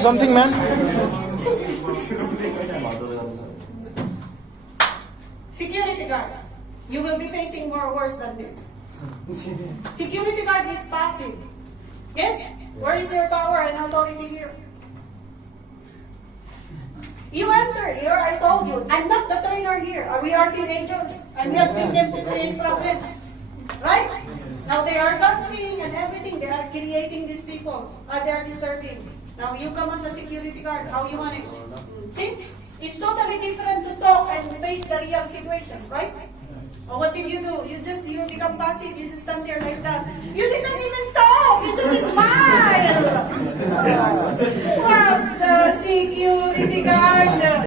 something, man? Security guard, you will be facing more worse than this. Security guard is passive. Yes? Where is your power and authority here? You enter here, I told you, I'm not the trainer here. We are teenagers. I'm helping them to create problems. Right? Now they are dancing and everything. They are creating these people. They are disturbing. Now you come as a security guard. How you want it? See? It's totally different to talk and face the real situation, right? What did you do? You become passive. You just stand there like that. You did not even talk. You just smile. What the security guard?